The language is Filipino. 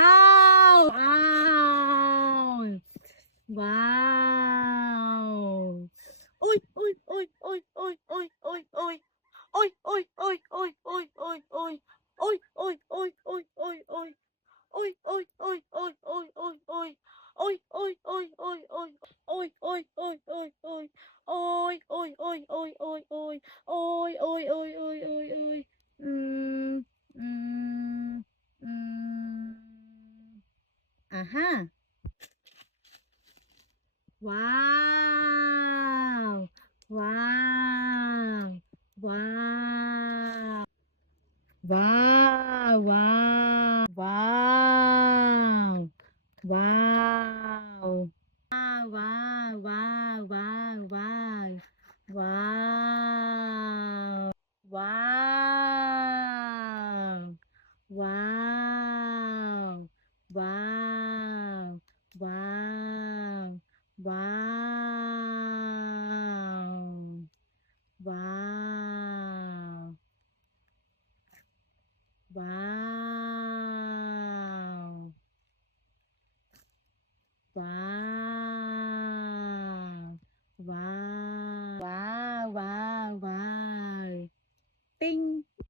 Wow! Wow! Wow! Uy, uy, uy, uy, uy, uy, uy, uy. Uy, uy, uy, uy, uy, uy, uy. Uy, uy, uy, uy, uy, uy. Uy, uy, uy, uy, uy, uy, uy. Uy, uy, uy, uy, uy. Uy, uy, uy, uy, uy. Uy, uy, uy, uy, uy, uy. Uy, uy, uy, uy, uy, uy. Hmm, hmm, hmm. Aha. Wow!